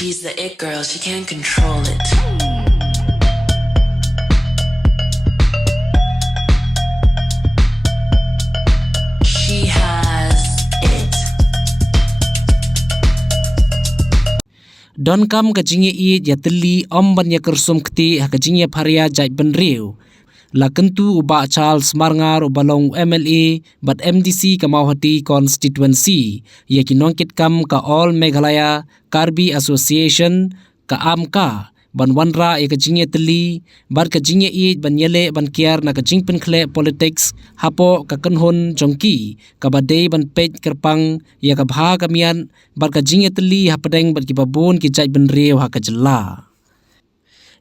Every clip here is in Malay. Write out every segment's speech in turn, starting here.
She's the it girl, she can't control it. She has it. Don kam ka jinge I ya teli om ban ya kersum kti ha ka jinge pharia jai ban riu la kentu uba Charles Marngar ubalong MLA but MDC Kamauhati constituency ya kinongkit kam ka All Meghalaya Karbi Association ka amka ban wanra ya ka jinge teli bar ka jinge I ban yele ban kiar na ka jingpen khle politics hapo ka kanhon jongki ka badai ban pej kerpang ya ka bha kamian bar ka jinge teli hapadeng bat ki babon ki jai ban riu ha ka jela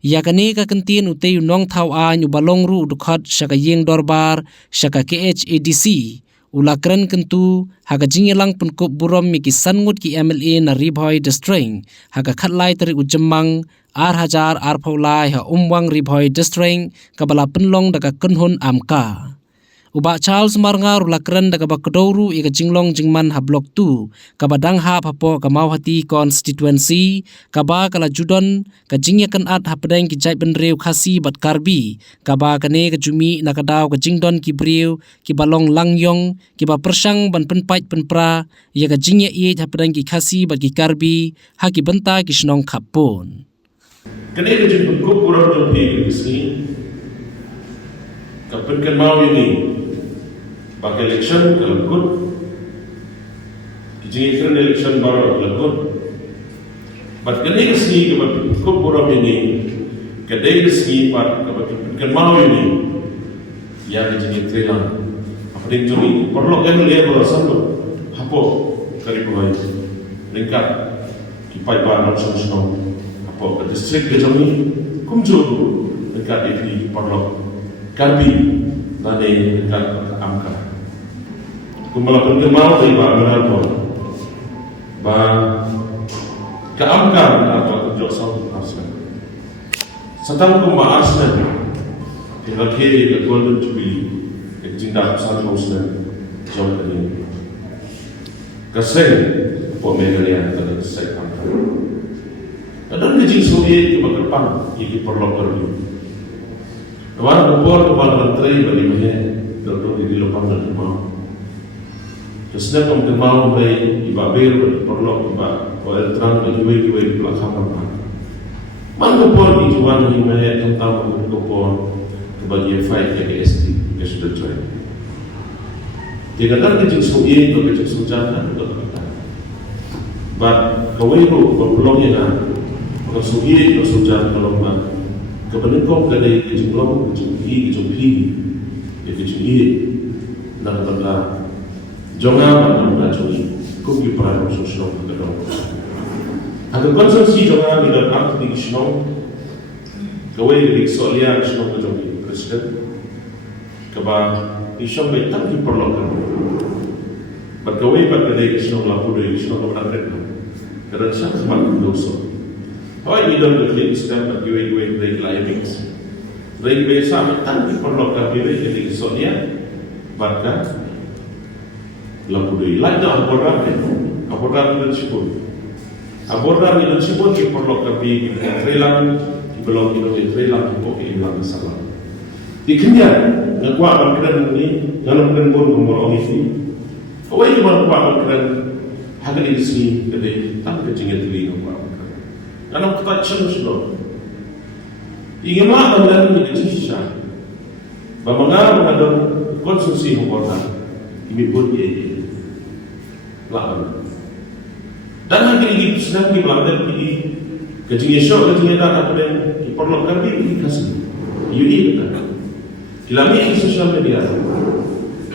ya kani ka kentin utei nong thau a nyu balong ru dukhat shaka yeng dorbar shaka KHADC ulakran kentu haga jingelang penkop burom mi ki sangut ki MLA na Ribhoi district haga khatlai tari ujemang ar hajar ar phaulai ha umwang Ribhoi district kabala penlong daga kenhun amka uba Charles Marngar ulakran daga bakdoru ika jinglong jingman ha blok 2 kabadang ha papo Kamauhati constituency kaba kala judon ka jingyakan at hapadeng ki jai ben reu khasi bat Karbi kaba kane ka jumi nakadaw ka jingdon ki breu ki balong langyong ki ba persang ban penpait penpra ya ka jingya I hapadeng ki khasi bat ki Karbi ha ki benta ki snong khapon kane ka jing ko pura to pe kisni kapin kan mau ini pakai election kalau good kijing election baru kalau good but kane kisni kapin ko pura ini kadai kisni pat kapin kan mau ini ya kijing trelan apa ding jumi perlu kan lihat berasan tu hapo kari pawai ringkat kipai ba nak sosno hapo ke district ke jumi kumjuru ringkat itu perlu Karbi nane ringkat amka kumalapan ke mau dari ba menalpo ba ke amka atau kerja sama asal setang ko maasna tinggal kiri ke golden jubilee ke jinda satu usna jom kali kasih po Meghalaya kada kasih amka dan dijing Soviet ke bakerpang iki perlu Karbi Kawan kumpul kepala menteri bagi mahir Dr. Didi Lopang dan Kemau Kesena Kemau Bayi Ibabir bagi perlok Ibab Kuala Terang dan Iwe-Iwe di belakang Man kumpul di Juan Ini mahir tentang kumpul Kebagian fight KST Yang sudah join Tinggalkan kecil Soviet atau kecil Sujana But Kawiru berpelongnya Kalau Soviet atau Sujana kalau kepeningkong kadai kejumlong kejumhi ya kejumhi nak tanda jonga mana joni kuki para sosio kadang agak konsumsi jonga bila art di sino kawai di solia sino kejumhi presiden kaba isong betam di perlokan berkawai kadai sino lapu dari sino kebenaran kerana sangat mak dosa Hoy idol de flip stem at giwe break livings. Break besa tan di perlu ka giwe jadi sonia barka lapudui lada aborda dan sipun. Aborda dan sipun ki perlu ka bi trelan ki belum ki trelan ki ko ki lang salah. Dikenya ngakwa kan ni dalam kan bon ngomong ini. Hoy ngakwa kan hagal di sini kede tak kecingin tuli ngakwa. Anong katachan sulo? Ingema ang ni Tisha. Bamanga mga konsumsi mo kota. Imipun ye. Laban. Dan ang kinigit sila ki bladan ki kajing show kajing da ka pen ki perlu kan di kasi. Yuni kita. Kilami di social media.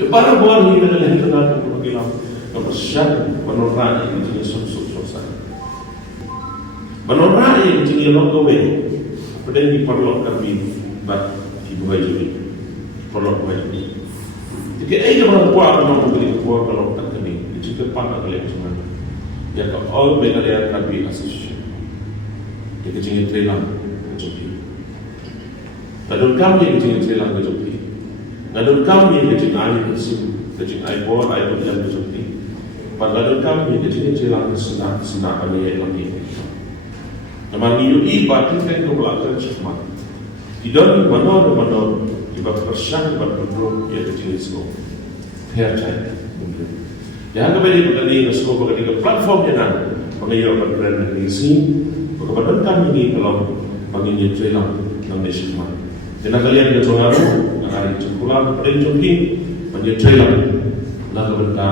Para buat ni na lang ito natin ko kilam. Kapag siya panorama ni kajing Menolak yang jenis logo ini, pada ini perlu kami buat dibuat jadi perlu buat jadi. Jadi ini orang kuat orang membeli kuat kalau tak kini, itu kepada kalian semua. Ya kalau All Meghalaya Karbi Association, jadi jenis trelan kecuali. Kadang kami jenis trelan kecuali. Kadang kami jenis air bersih, jenis air bor, air berjalan kecuali. Kadang kami jenis trelan kesenang ada yang lagi. Nama niyo iba kita ko belakang cuma. Idon mano iba persiang iba penduduk ya jenis ko. Fair trade. Ya ka bali pagani so pagani ka platform yana pangayo ka brand ni sin pagkabadan kami ni kalau pagini trailer ng nation man. Kailangan ng mga nakari chukula pa rin chungking pagini trailer na kabanta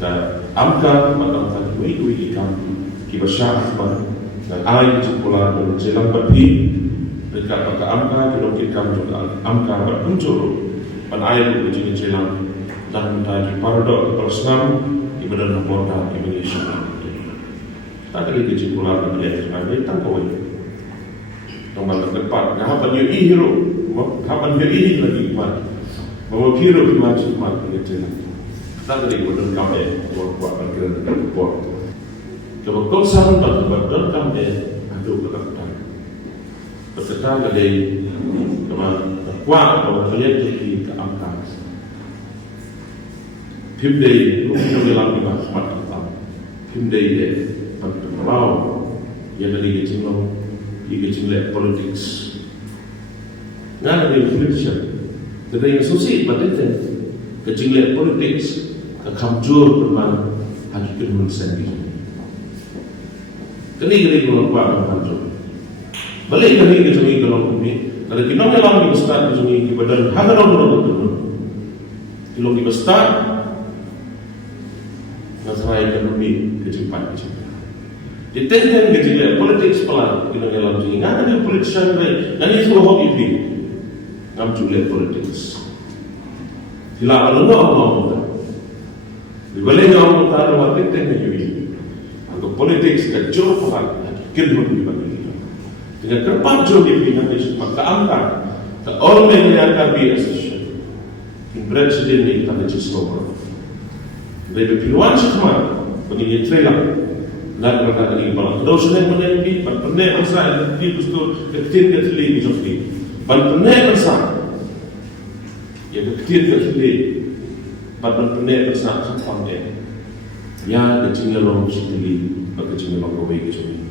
ka amka matang kuwi ikam kibasya ba na ay chukula ng trailer papi dekat ka amka kilo kikam juga amka ba kunjuro panayal ko jini trailer dan menjadi paradok personal ibadah kota Indonesia. Tak ada lagi jumlah lebih dari tangkau ini. Nombor keempat, kapan you hero, kapan you lagi iman, bahawa hero dimaju iman begitu. Tak ada lagi bodoh kami, buat perkara buat. Kalau kau sama bodoh kami, aduh berkata, berkata lagi, kemana kuat atau melihat lagi ke angka. Pimdei rumah dalam lima smart kita. Pimdei deh, kalau yang dari kecil politics. Nggak ada influencer. Jadi yang sosial betul kecil politics, kekamjur berman hakikat manusia ini. Kini kalau kuat kekamjur. Balik kini kecil kalau kami, kalau kita dalam start kecil badan hanya orang betul. Kalau kita start masalah ekonomi kecepatan. Jadi tentang kecil politik pelan kita dalam sini. Nggak ada politik syariah. Nggak ada semua hobi ini. Ngam juga politik. Sila Allah. Dibalik Allah Taala waktu tentang ini. Untuk politik kecil pelan kita berbagi. Dengan kerpat jauh di Indonesia maka angka the all men yang akan biasa. Presiden ini kita legislator. Dari piluan semua begini trailer nak berkata ini balas. Dosa yang menemui, pernah besar di betul kecil gitu ni. Pernah besar, ya kecil pernah besar sampai ya kecil orang sendiri, kecil orang kau begitu.